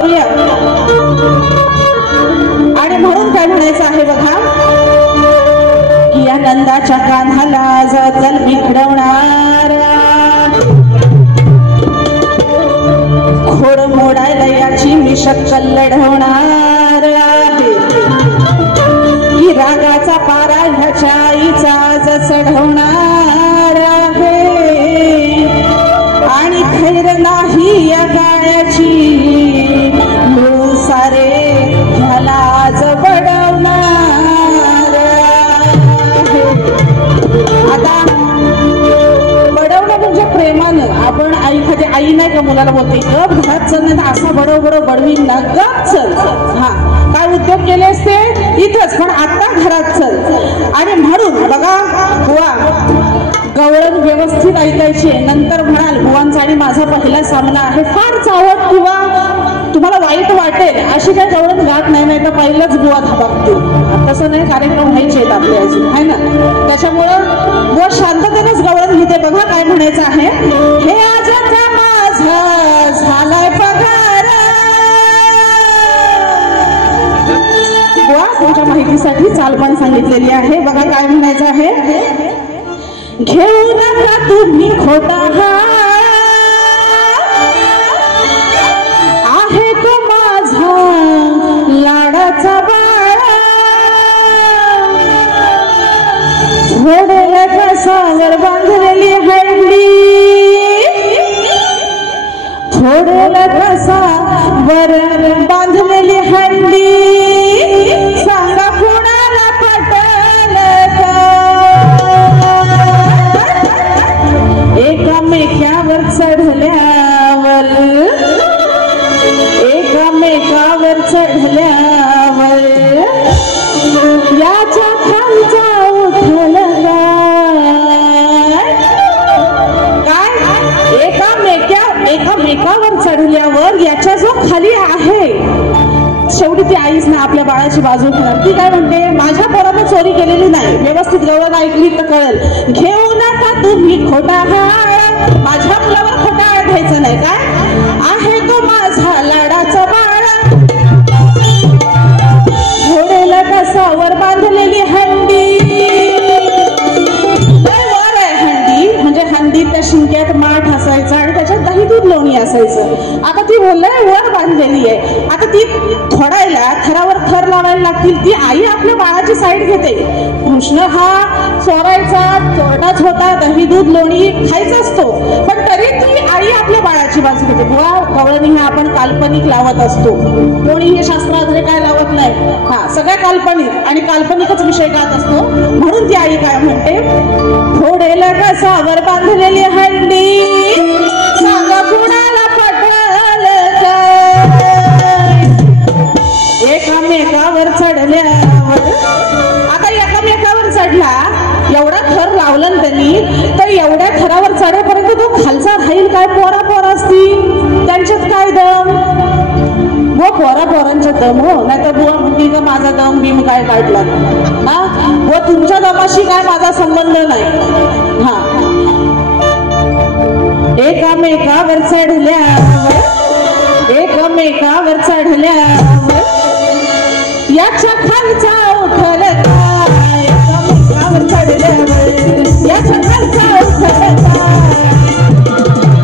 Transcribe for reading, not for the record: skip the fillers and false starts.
आणि म्हणून काय म्हणायचं आहे बघा की या नंदाच्या कान्हाला जल बिघडवणार खोड मोडायला याची मी शक्कल लढवणार आहे की रागाचा पारा ह्याच्या आईचा चढवणार आहे आणि खैर नाही या गायाची सारे ह्याला आज बडवणार आता बडवणं म्हणजे प्रेमानं आपण एखादी आई नाही का मुलाला बोलते गप घरात चल नाही असा बडव बडवीन ना गप चल हा काय उद्योग केले असते इथंच पण आता घरात चल आणि म्हणून बघा बुवा गवळण व्यवस्थित ऐकायची नंतर म्हणाल बुवांचा आणि माझा पहिला सामना आहे फार चावट किंवा तुम्हाला वाईट वाटेल अशी काही गवळण गाठ नाही तर पहिलंच बुवा धबाकतील तसं नाही कार्यक्रम व्हायचे आहेत आपले अजून आहे ना त्याच्यामुळं बुवा शांततेनेच गवळण घेते बघा काय म्हणायचं आहे हे आजचा माझा झालाय पगार बुवा तुमच्या माहितीसाठी चालपण सांगितलेली आहे बघा काय म्हणायचं आहे घेऊ नका तुम्ही खोटा आहे तो माझा लाडाचा बाळा थोड्या कसावर बांधलेली हंडी थोड्या कसावर बांधलेली हंडी सांगा कोणाला पटल एकामेकावर चढल्यावर एकामेकावर चढल्यावर याच्या खालचा उठल काय एकामेकावर चढल्यावर याच्या जो खाली आहे शेवटी ती आईच ना आपल्या बाळाची बाजू घेणार ती काय म्हणते माझ्या पोरानं चोरी केलेली नाही व्यवस्थित गवळण ऐकली तर कळेल घेऊ नका तुम्ही खोटा हाळ माझ्या मुलावर खोटा हाळ घ्यायचा नाही काय आहे तो माझा लाडाचा बाळ घोडेला कसावर बांधलेली हंडी वर आहे हंडी म्हणजे हंडीत त्या शिंक्यात माठ असायचा आणि त्याच्यात दही दूध लोणी असायचं आता ती बोललाय वर बांधलेली आहे आता ती थोडायला थरावर थर लावायला लागतील ती आई आपल्या बाळाची साईड घेते कृष्ण हा चोरायचा चोरटाच होता दही दूध लोणी खायचा असतो पण तरी ती आई आपल्या बाळाची बाजू घेते बुवा गवळणी हे आपण काल्पनिक लावत असतो कोणी हे शास्त्राद्वारे काय लावत नाही हा सगळ्या काल्पनिक आणि काल्पनिकच विषय गात असतो म्हणून ती आई काय म्हणते थोडेला कसावर बांधलेली हंडी सांगा कुणाला पटल एकामेकावर चढल्यावर आता एकामेकावर चढला एवढा थर लावला त्यांनी तर एवढ्या थरावर चढेपर्यंत तो खालचा राहील काय पोरा असतील त्यांच्यात काय दम व पोरांच्या दम हो नाही तर बुवा म्हणते का माझा दम बिम काय काढला हा व तुमच्या दमाशी काय माझा संबंध नाही हा एकामेकावर चढल्यावर याच्या खालचा उठल काय एकामेकावर चढल्यावर याच्या खालचा उठल काय